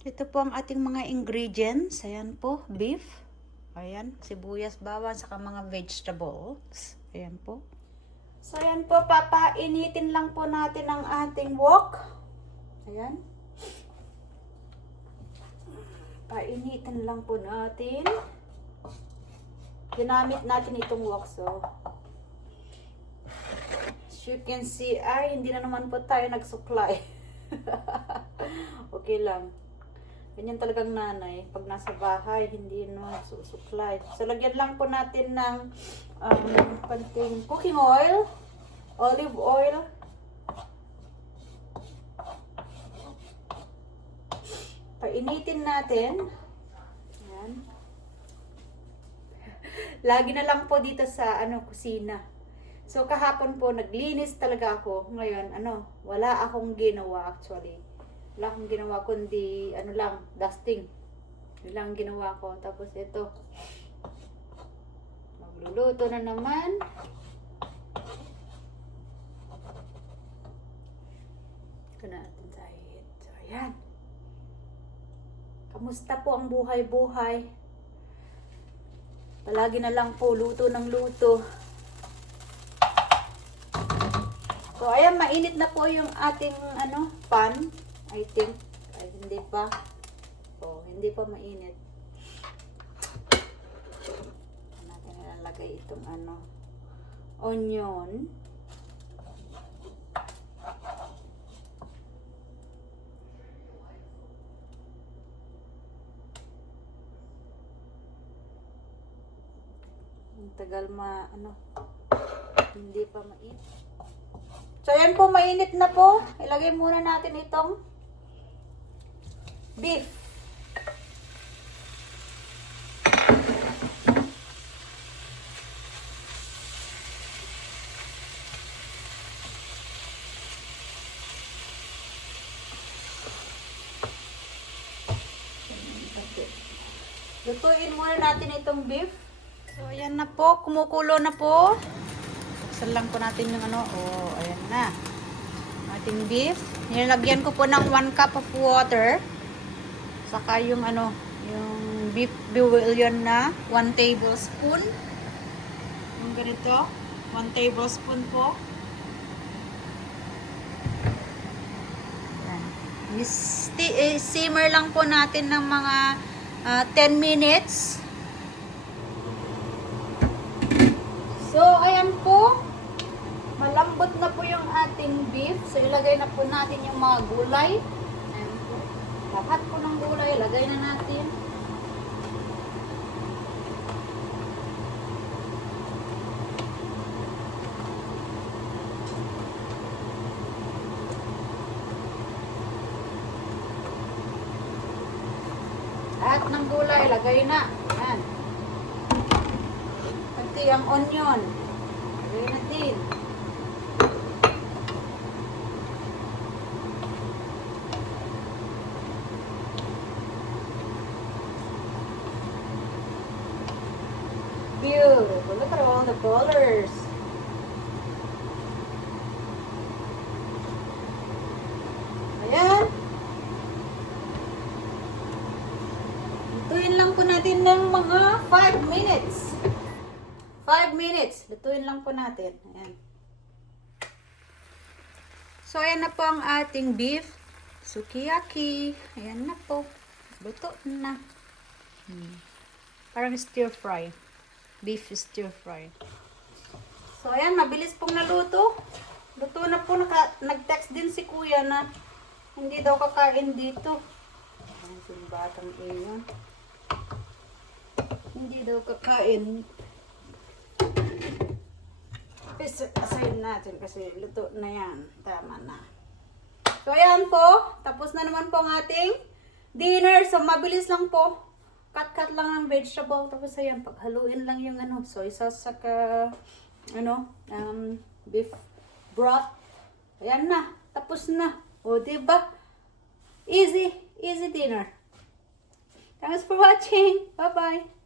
Ito po ang ating mga ingredients. Ayan po, beef. Ayan, sibuyas, bawang, saka mga vegetables. Ayan po. So, ayan po, papainitin lang po natin ang ating wok. Ayan. Painitin lang po natin. Ginamit natin itong wok. So, as you can see, ay, hindi na naman po tayo nagsuklay. Okay lang. Ganyan talagang nanay. Pag nasa bahay, hindi naman susuklay. So, lagyan lang po natin ng konting cooking oil, olive oil. Painitin natin. Ayan. Lagi na lang po dito sa kusina. So, kahapon po, naglinis talaga ako. Ngayon, wala akong ginawa actually. Wala akong ginawa kundi, dusting. Yun lang ginawa ko. Tapos ito. Magluluto na naman. Ito na natin sahit. So, ayan. Kamusta po ang buhay-buhay? Palagi na lang po, luto ng luto. So, ayan, mainit na po yung ating, pan. I think, ay hindi pa. Oh, hindi pa mainit. Natin ilalagay itong onion. Ang tagal hindi pa mainit. So, ayan po, mainit na po. Ilagay muna natin itong beef. Lutuin muna natin itong beef. So, ayan na po. Kumukulo na po. Buksan lang po natin yung ayan na. Ating beef. Nilagyan ko po ng 1 cup of water. Saka yung yung beef bouillon na 1 tablespoon. Yung ganito, 1 tablespoon po. Yan. Simmer lang po natin ng mga 10 minutes. So, ayan po. Malambot na po yung ating beef. So, ilagay na po natin yung mga gulay. Ayan po. Lahat po ng gulay, ilagay na natin. Lahat ng gulay, ilagay na. Ayan. Pati ang onion. Ilagay natin. Beautiful. Look at all the colors. Ayan. Lutuin lang po natin ng mga 5 minutes. 5 minutes. Lutuin lang po natin. Ayan. So, ayan na po ang ating beef sukiyaki. Ayan na po. Luto na. Parang stir fry. Beef stir fry. So, ayan. Mabilis pong naluto. Luto na po. Nag-text din si kuya na hindi daw kakain dito. Ayan, si batang iyon. Hindi daw kakain. Aside natin kasi luto na yan. Tama na. So, ayan po. Tapos na naman po ang ating dinner. So, mabilis lang po. Cut-cut lang ang vegetable. Tapos, ayan, paghaluin lang yung soy sauce saka beef broth. Ayan na. Tapos na. O, diba? Easy. Easy dinner. Thanks for watching. Bye-bye.